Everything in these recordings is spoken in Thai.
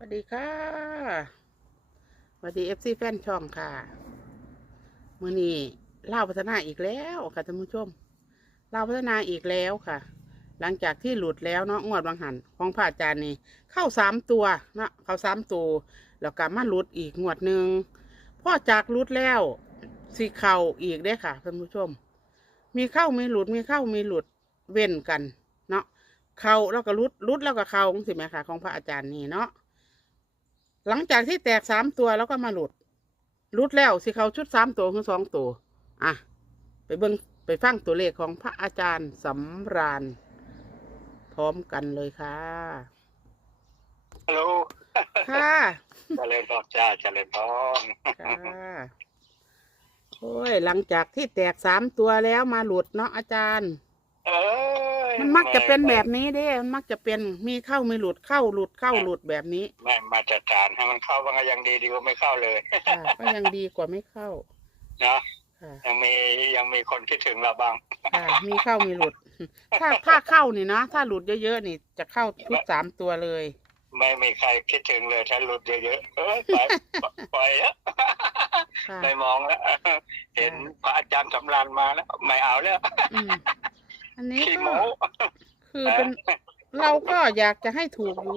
สวัสดีค่ะสวัสดีเอฟซีแฟนช่องค่ะมื่อนี้เล่าพัฒนาอีกแล้วค่ะท่านผู้ชมเล่าพัฒนาอีกแล้วค่ะ หลังจากที่หลุดแล้วเนาะงวดบางหันของพระอาจารย์นี่เข้าสามตัวเนาะเข้าสามตัวแล้วก็มาหลุดอีกงวดหนึ่งพ่อจากหลุดแล้วสีเข่าอีกเด้ค่ะท่านผู้ชม มีเข้ามีหลุดมีเข้ามีหลุดเว้นกัน เนาะเข้าแล้วก็หลุดหลุดแล้วก็เข้าสิไหมค่ะ ของพระอาจารย์นี่เนาะ หลังจากที่แตกสามตัวแล้วก็มาหลุดหลุดแล้วสิเขาชุดสามตัวคือสองตัวอะไปเบิ้งไปฟังตัวเลขของพระอาจารย์สำราญ พร้อมกันเลยค่ะฮัลโหลค่ะเจริญพรจ้าเจริญพรค่ะโอ้ยหลังจากที่แตกสามตัวแล้วมาหลุดเนาะอาจารย์ เอ้ย มันมักจะเป็นแบบนี้เด้ มันมักจะเป็นมีเข้าไม่หลุดเข้าหลุดเข้าหลุดแบบนี้แม่มาจัดการให้มันเข้าบ้างก็ยังดีดีกว่าไม่เข้าเลยค่ะก็ยังดีกว่าไม่เข้าเนาะค่ะยังมียังมีคนคิดถึงเราบ้างค่ะมีเข้ามีหลุด ถ้าถ้าเข้านี่นะถ้าหลุดเยอะๆนี่ จะเข้าชุดสามตัวเลย ไม่มีใครคิดถึงเลยถ้าหลุดเยอะๆเออปล่อยปล่อยแล้วค่ะไม่มองแล้ว เห็นพระอาจารย์สำรานมาแล้ว ไม่เอาแล้ว อืมอันนี้ขี้ก็โม้คือเป็นเราก็อยากจะให้ถูกอยู่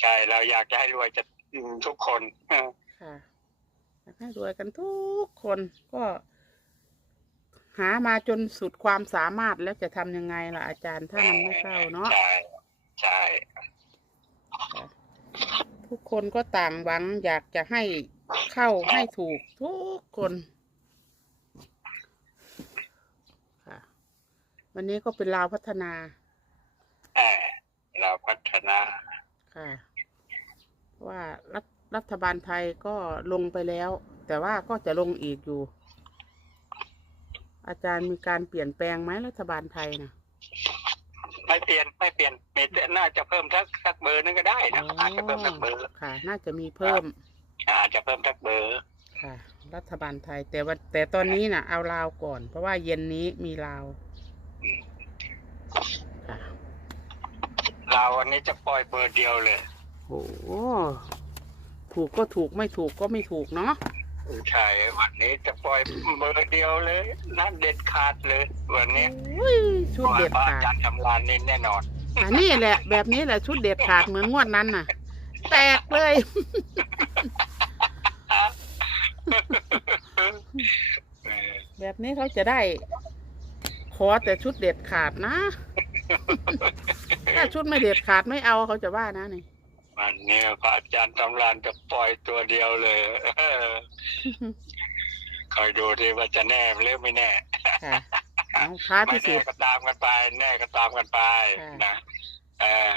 ใช่เราอยากจะให้รวยจะทุกคน ค่ะอยากให้รวยกันทุกคนก็ หามาจนสุดความสามารถแล้วจะทำยังไงล่ะอาจารย์ถ้ามันไม่เข้าเนาะ ใช่ใช่ทุกคนก็ต่างหวังอยากจะให้เข้าให้ถูกทุกคน ค่ะ วันนี้ก็เป็นลาวพัฒนาเออเราพัฒนาค่ะเพราะว่ารัฐรัฐบาลไทยก็ลงไปแล้ว แต่ว่าก็จะลงอีกอยู่ อาจารย์มีการเปลี่ยนแปลงไหมรัฐบาลไทยนะไม่เปลี่ยนไม่เปลี่ยนมีแต่น่าจะเพิ่มสักสักเบอร์นึงก็ได้นะอาจจะเพิ่มสักเบอร์ค่ะ น่าจะมีเพิ่ม อาจจะเพิ่มสักเบอร์ค่ะ รัฐบาลไทยแต่ว่าแต่ตอนนี้น่ะ เอาลาวก่อน เพราะว่าเย็นนี้มีลาว ค่ะเราวันนี้จะปล่อยเบอร์เดียวเลย โอ้โหถูกก็ถูกไม่ถูกก็ไม่ถูกเนาะใช่วันนี้จะปล่อยเบอร์เดียวเลยนั่นเด็ดขาดเลย วันนี้อุ้ยชุดเด็ดพระอาขาจาดรย์ทำลานนี่แน่นอนอันนี้แหละ แบบนี้แหละชุดเด็ดขาดเหมือนงวดนั้นน่ะ แตกเลยเออแบบนี้เขาจะได้ ขอแต่ชุดเด็ดขาดนะ ถ้าชุดไม่เด็ดขาดไม่เอาเขาจะว่านะนี่วันนี้พระอาจารย์ทำลานจะปล่อยตัวเดียวเลยเออคอยดูที่ว่าจะแน่หรือไม่แน่ค่ะเอาท้าไม่พิสูแน่จน์ก็ตามกันไป แน่ก็ตามกันไปค่ะนะเออ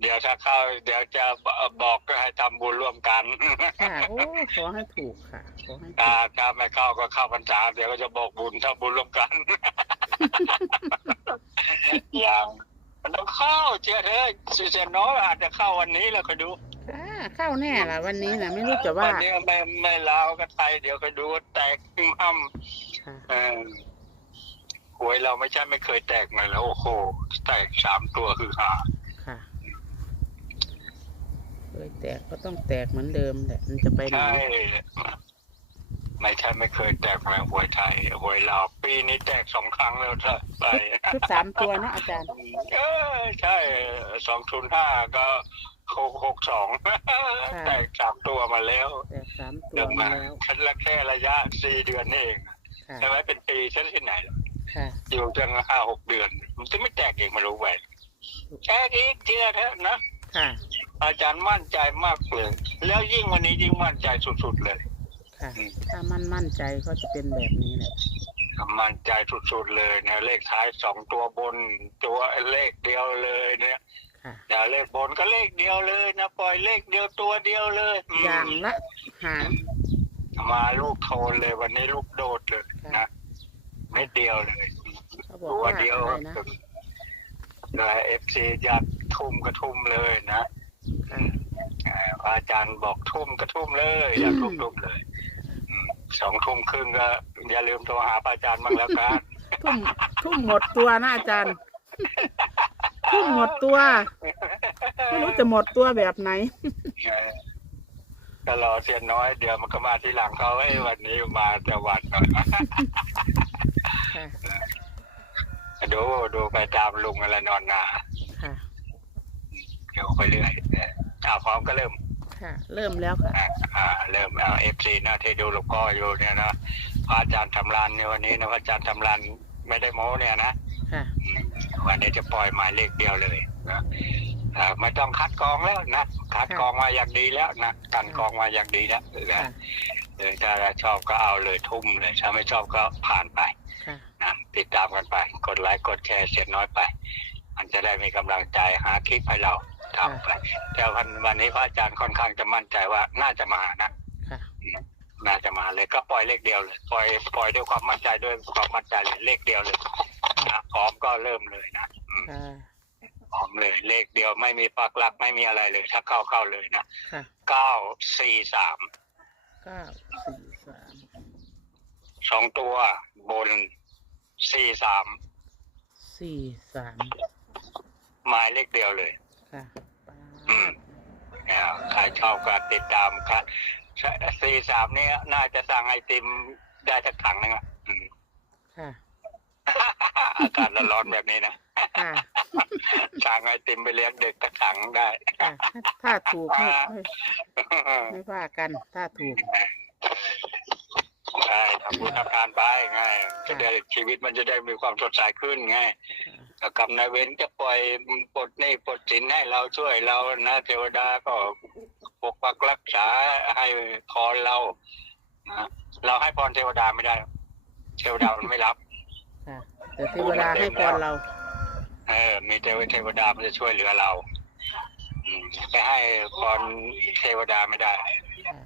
เดี๋ยวถ้าเข้า เดี๋ยวจะบอกก็ให้ทำบุญร่วมกันค่ะโอ้ขอให้ถูกค่ะขอให้ถูถ้ากถ้าไม่เข้าก็เข้าพรรษาเดี๋ยวก็จะบอกบุญทำบุญร่วมกันอ ย่างมันต้องเข้าเชื่อเถอะเสียน้อยอาจจะเข้าวันนี้แล้วคอยดูค่ะเข้าแน่ล่ะวันนี้นะไม่รู้จะว่าวันนี้ไม่ไม่ลาวก็ไทยเดี๋ยวคอยดูว่าแตกขึ้นห้ำค่ะเออหวยเราไม่ใช่ไม่เคยแตกมาแล้วโอ้โหแตกสามตัวคือหาค่ะเคยแตกก็ต้องแตกเหมือนเดิมแหละมันจะไปไหนใช่ ไม่ใช่ไม่เคยแตกมาหวยไทยหวยเราวปีนี้แตกสองครั้งแล้วเถอะไปชุดสามตัวเนาะอาจารย์ เออใช่สองทุนห้าก็หกหกสองแตกสามตัวมาแล้วแตกสามตัวเดินมามาแล้วแค่ละแค่ระยะสี่เดือนนี่เองค่ะใช่ไหมเป็นปีฉันที่ไหนล่ะค่ะอยู่จังห้าหกเดือน มันจะไม่แตกเองไม่รู้ไปแค่อีกเชื่อเถอะนะค่ะอาจารย์มั่นใจมากเลย แล้วยิ่งวันนี้ยิ่งมั่นใจสุดๆเลย ค่ะ ถ้ามันมั่นใจก็จะเป็นแบบนี้แหละ มั่นใจสุดๆเลยเนี่ยเลขท้ายสองตัวบนตัวเลขเดียวเลยเนี่ยค่ะอย่าเลขบนก็เลขเดียวเลยนะปล่อยเลขเดียวตัวเดียวเลยมอย่างละหาง มาลูกโทนเลยวันนี้ลูกโดดเลยค่ะ นะเม็ดเดียวเลย เขาบอกตัวว่าเดียวอะไรนะนะเอฟซีอยากทุ่มก็ทุ่มเลยนะค่ะเอ่อพระอาจารย์บอกทุ่มก็ทุ่มเลย อยากทุ่มทุ่มเลยอืม สองทุ่มครึ่งก็อย่าลืมโทรหาพระอาจารย์บ้างแล้วกันทุ่มทุ่มหมดตัวนะอาจารย์ ทุ่มหมดตัว ไม่รู้จะหมดตัวแบบไหนเออก็รอเสียนน้อยเดี๋ยวมันก็มาทีหลังเขาไอ้ยวันนี้มาแต่วันหน่อยค่ะดูดูไปตามลุงอะไรนอนนาค่ะเดี๋ยวไปเรื่อยเอออ่าพร้อมก็เริ่ม ค่ะ เริ่มแล้วค่ะอ่าอ่าเริ่มเอาเอฟซีนะที่ดูหลูกพ่ออยู่เนี่ยนะพระอาจารย์ทำรานในวันนี้นะพระอาจารย์ทำรานไม่ได้โม้เนี่ยนะค่ะอืมวันนี้จะปล่อยหมายเลขเดียวเลยนะอ่าไม่ต้องคัดกรองแล้วนะคัดกรองมาอย่างดีแล้วนะกันกรองมาอย่างดีแล้วนะค่ะเออถ้าชอบก็เอาเลยทุ่มเลยถ้าไม่ชอบก็ผ่านไปค่ะนะติดตามกันไป กดไลค์กดแชร์เสียน้อยไป มันจะได้มีกำลังใจหาคลิปให้เรา ทำไปแต่วันวันนี้พระอาจารย์ค่อนข้างจะมั่นใจว่าน่าจะมานะค่ะน่าจะมาเลยก็ปล่อยเลขเดียวเลย ปล่อยปล่อยด้วยความมั่นใจด้วยความมั่นใจเลยเลขเดียวเลยนะพร้อมก็เริ่มเลยนะอืมค่ะพร้อมเลย เลขเดียวไม่มีปักหลักไม่มีอะไรเลย ถ้าเข้าเข้าเลยนะค่ะเก้าสี่สามเก้าสี่สามสองตัวบนสี่สามสี่สามหมายเลขเดียวเลยค่ะปาอืมดอ่า ใครชอบก็ติดตามครับสี่สามนี้น่าจะสั่งไอติมได้สักถังหนึงอะอืมค่ะอากาศร้อนๆแบบนี้นะค่ะสั่งไอติมไปเลี้ยงเด็กสักถังได้ค่ะถ้าถูกไม่ไม่ไม่ว่ากัน ถ้าถูกใช่ทำบุญทำทานไปไงจะได้ชีวิตมันจะได้มีความสดใสขึ้นไง แล้วกรรมนายเวรจะปล่อยปลดหนี่ปลดสินให้เราช่วยเรานะเทวดาก็ปกปักรักษาให้พรเรานะเราให้พรเทวดาไม่ได้ เทวดามันไม่รับค่ะแต่เทวดาให้พรเรา เออ มีเทวเทวดามันจะช่วยเหลือเราอืมไปให้พรเทวดาไม่ได้ ค่ะ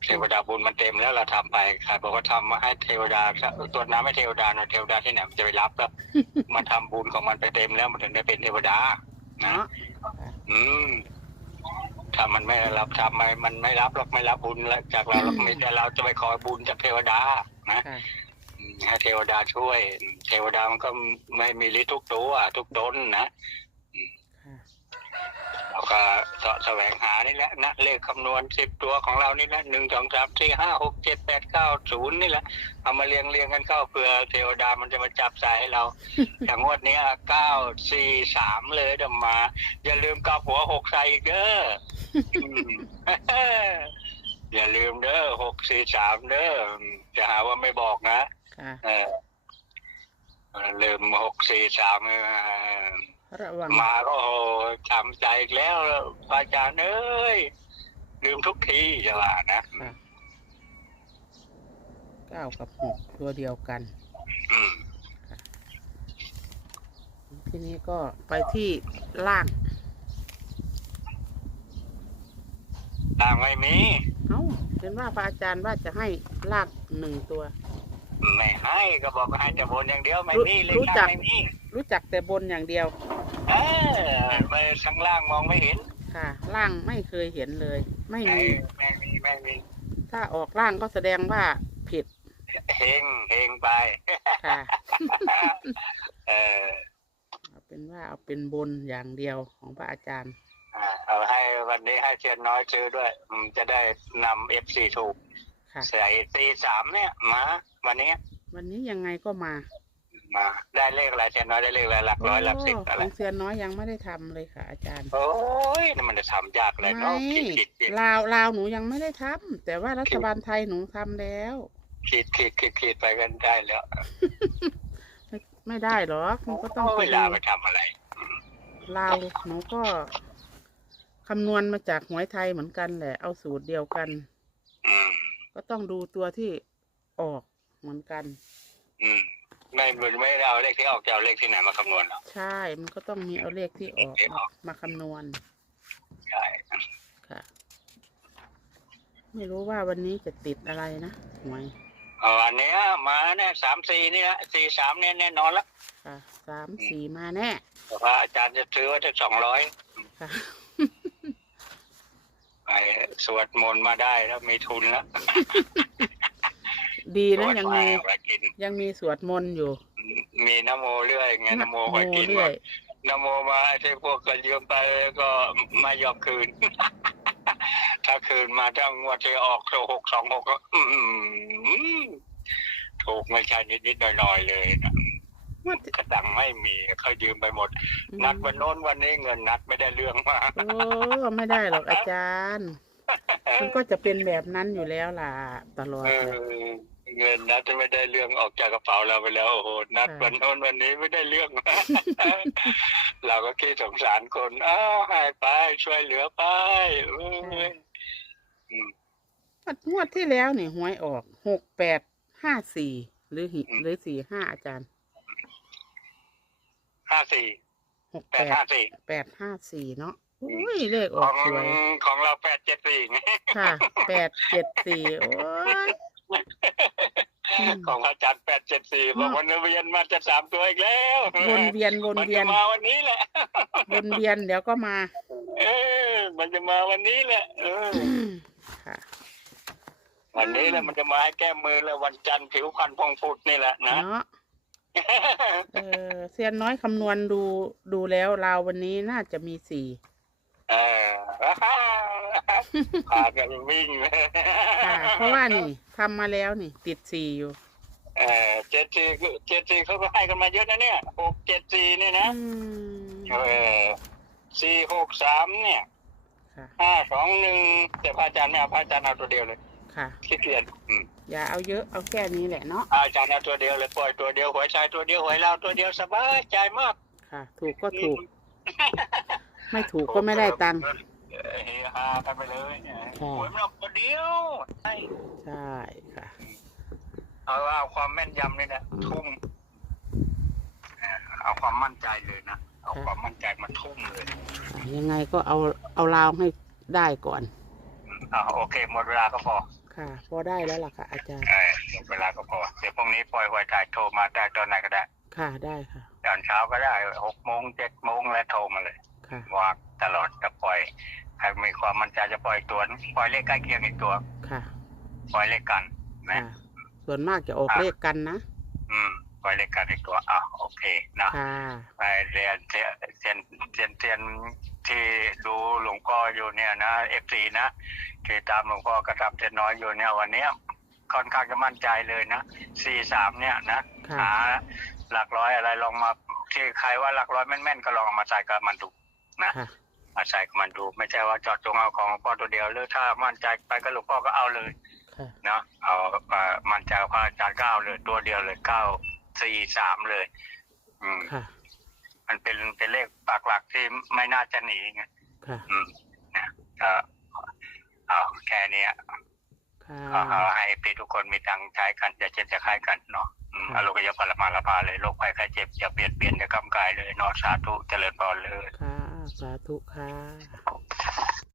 เท วดาบุญมันเต็มแล้วเราทำไปใครบอกว่าทำมาให้เทวดาตัวน้ำให้เทวดาหน่อยเทวดาที่ไหนมันจะไปรับแล้วมันทำบุญของมันไปเต็มแล้วมันถึงได้เป็นเทวดานะเนาะอืมถ้ามันไม่รับทำไมมันไม่รับหรอกไม่รับบุญแล้วจากเราเรามีแต่เราจะไปขอบุญจากเทวดานะค่ะอืมให้เทวดาช่วย เทวดามันก็ไม่มีฤทธิ์ทุกตัวทุกตนนะค่ะ เราก็เสาะแสวงหานี่แหละนะเลขคำนวณสิบตัวของเรานี่แหละหนึ่งสองสามสี่ห้าหกเจ็ดแปดเก้าศูนย์นี่แหละ เอามาเรียงเรียงกันเข้าเผื่อเทวดามันจะมาจับสายให้เราอย่างงวดเนี้เก้าสี่สามเลยเดี๋ยวมา อย่าลืมกลับหัวหกใส่อีกเด้ออืมอย่าลืมเด้อหกสี่สามเด้อจะหาว่าไม่บอกนะ ค่ะ เออเออลืมหกสี่สามเออ ระวังมาก็โอ้จำใจอีกแล้วพระอาจารย์เอ้ยลืมทุกทีจะว่านะค่ะเก้ากับหกตัวเดียวกันอืมทีนี้ก็ไปที่ล่างต่างไม่มีเอ้าเห็นว่าพระอาจารย์ว่าจะให้ล่างหนึ่งตัว ไม่ให้ก็บอกว่าให้แต่บนอย่างเดียวไม่มีเลขรู้จัล่ากงไม่มีรู้จักแต่บนอย่างเดียว เออไปข้างล่างมองไม่เห็นค่ะ ล่างไม่เคยเห็นเลย ไม่เอมีอไม่มีไม่มีถ้าออกล่างก็แสดงว่าผิดเฮงเฮงไปค่ะเออเอาเป็นว่าเอาเป็นบนอย่างเดียวของพระอาจารย์อ่าเอาให้วันนี้ให้เชียนน้อยซื้อด้วยอืมจะได้นำเอฟซีถูกค่ะใส่ตีสามเนี่ยมาวันนี้ วันนี้ยังไงก็มา มาได้เลขอะไรเชียนน้อยได้เลขอะไรหลักร้อยหลักสิบโขอะไรองเซียนน้อยยังไม่ได้ทำเลยค่ะ อาจารย์ โอ้ยนี่มันจะทำยากเลยเนาะไม่คิดคิดคิดลาวลาวหนูยังไม่ได้ทำแต่ว่ารัฐบาลไทยหนูทำแล้วคิดคิดคิดคิดไปกันได้แล้วไม่ไม่ได้หรอกมันก็ต้องโยไปเวดูลาไปทำอะไรลาวหนูก็คำนวณมาจากหวยไทยเหมือนกันแหละ เอาสูตรเดียวกันอืมก็ต้องดูตัวที่ออกเหมือนกัน อืม ไม่ไม่ได้เอาเลขที่ออกจะเอาเลขที่ไหนมาคำนวณหรอกใช่ มันก็ต้องมีเอาเลขที่ออกมามาคำนวณใช่ค่ะ ไม่รู้ว่าวันนี้จะติดอะไรนะหวยเอาอันเนี้ยมาเนี่ยสามสี่เนี่ยสี่สามเนี่ยแน่นอนละค่ะสามสี่มาแน่แต่ว่าอาจารย์จะซื้อไว้ถึงสองร้อยค่ะไปสวดมนต์มาได้แล้วมีทุนแล้ว ดีสนะวดยังมามีเอาไว้กิน ยังมีสวดมนต์อยู่ มีนโมเรื่อยไงนโมคอยกินเรื่อยนโมมาไอ้ที่พวกก็ยืมไปก็ไมายอมคืน ถ้าคืนมาถ้างวดที่ออกหกสองหกก็ อื้อหือถูกไม่ใช่นิดๆหน่อยๆเลยนะงวดที่กระดังไม่มีเขายืมไปหมดนัดวันโน้นวันนี้เงินนัดไม่ได้เรื่องมาโอ้ไม่ได้หรอกอาจารย์ มันก็จะเป็นแบบนั้นอยู่แล้วล่ะ ตลอดเอเลยอ เงินนัดจะไม่ได้เรื่องออกจากกระเป๋าเราไปแล้วโอ้โหนัดค่ะวันโน้นวันนี้ไม่ได้เรื่อง เราก็คิดสงสารคนอ้าวใหายไปช่วยเหลือไปเอ้ยอืมงวดที่แล้วนี่หวยออกหกแปดห้าสี่หรือหิหรือสี่ห้าอาจารย์ห้าสี่หกแปแปดดห้าสี่แปดห้าสี่เนาะอุ้ยเลขอขออกงสวยของเราแปดเจ็ดสี่ไงค่ะแปดเจ็ดสี่โอ้ยอืม ของอาจารย์แปดเจ็ดสี่บอกวันเวียนมาจะสามตัวอีกแล้ววนเวียนวนมันเวียจะนมาวันนี้แหละวนเวียนเดี๋ยวก็มา เออมันจะมาวันนี้แหละเออค่ะวันนี้แหละมันจะมาให้แก้มือแล้ววันจันทร์ผิวพรรณพองพุดนี่แหละนะเนาะเออเซียนน้อยคำนวณดูดูแล้วราววันนี้น่าจะมีสี่เออ พากันวิ่งเลยค่ะเพราะว่านี่ทำมาแล้วนี่ ติดสี่อยู่ เออเจ็ดสี่เจ็ดสี่เขาก็ให้กันมาเยอะนะเนี่ยหกเจ็ดสี่เนี่ยนะอืมเออสี่หกสามเนี่ยค่ะ ห้าสองหนึ่งแต่พระอาจารย์ไม่เอาพระอาจารย์เอาตัวเดียวเลยค่ะ ขี้เกียจอืมอย่าเอาเยอะเอาแค่นี้แหละเนาะอาจารย์เอาตัวเดียวเลยปล่อยตัวเดียวหวยชายตัวเดียวหวยเราตัวเดียวสบายใจมากค่ะ ถูกก็ถูก ไม่ถูกก็ไม่ได้ตังค์ เออเฮฮากันไปเลยเออค่ะหวยมันเอาตัวเดียวใช่ใช่ค่ะ เอาเอาความแม่นยำนี่นะทุ่มเออเอาความมั่นใจเลยนะ เอาค่ะความมั่นใจมาทุ่มเลย ยังไงก็เอาเอาราวให้ได้ก่อนอ่าโอเค หมดเวลาก็พอ ค่ะ พอได้แล้วล่ะค่ะ อาจารย์เออหมดเวลาก็พอ เดี๋ยวพรุ่งนี้ปล่อยหวยถ่ายโทรมาได้ตอนไหนก็ได้ ค่ะได้ค่ะตอนเช้าก็ได้หกโมงเจ็ดโมงแล้วโทรมาเลย ค่ะว่าตลอดจะปล่อย ใครมีความมั่นใจจะปล่อยตัวนึงปล่อยเลขใกล้เคียงอีกตัว ค่ะ ปล่อยเลขกันนะ ค่ะส่วนมากจะออกเลขกันนะ อืมปล่อยเลขกันอีกตัวอะโอเคนะค่ะ ไปเรียนเซียนเซียนเซียนเซียนที่ดูหลวงพ่ออยู่เนี่ยนะเอฟซีนะที่ตามหลวงพ่อกระทำเซียนน้อยอยู่เนี่ยวันเนี้ยค่อนข้างจะมั่นใจเลยนะสี่สามเนี่ยนะ ค่ะ หาหลักร้อยอะไรลองมาที่ใครว่าหลักร้อยแม่นๆก็ลองเอามาใส่กับมันดูนะ ค่ะ มาใส่กับมันดู ไม่ใช่ว่าเจอดจงเอาของหลวงพ่อตัวเดียวหรือถ้ามั่นใจไปก็หลวงพ่อก็เอาเลยค่ะเนาะเอาเอ่อมั่นใจพระอาจารย์ก็เอาเลย ตัวเดียวเลยเก้าสี่สามเลย อืมค่ะมันเป็นเป็นเลขปากหลักที่ไม่น่าจะหนีไงค่ะอืมนะก็เอาแค่เนี้ยค่ะเอาเอาให้ปีทุกคนมีตังค์ใช้กันจะเจ็บจะคล้ายกันเนาะอืมค่ะอารมณ์ยาพลมาละพาเลยโรคภัยไข้เจ็บอย่าเบียดเบียนอย่ากำกายเลยเนาะสาธุเจริญพรเลยค่ะ สาธุค่ะ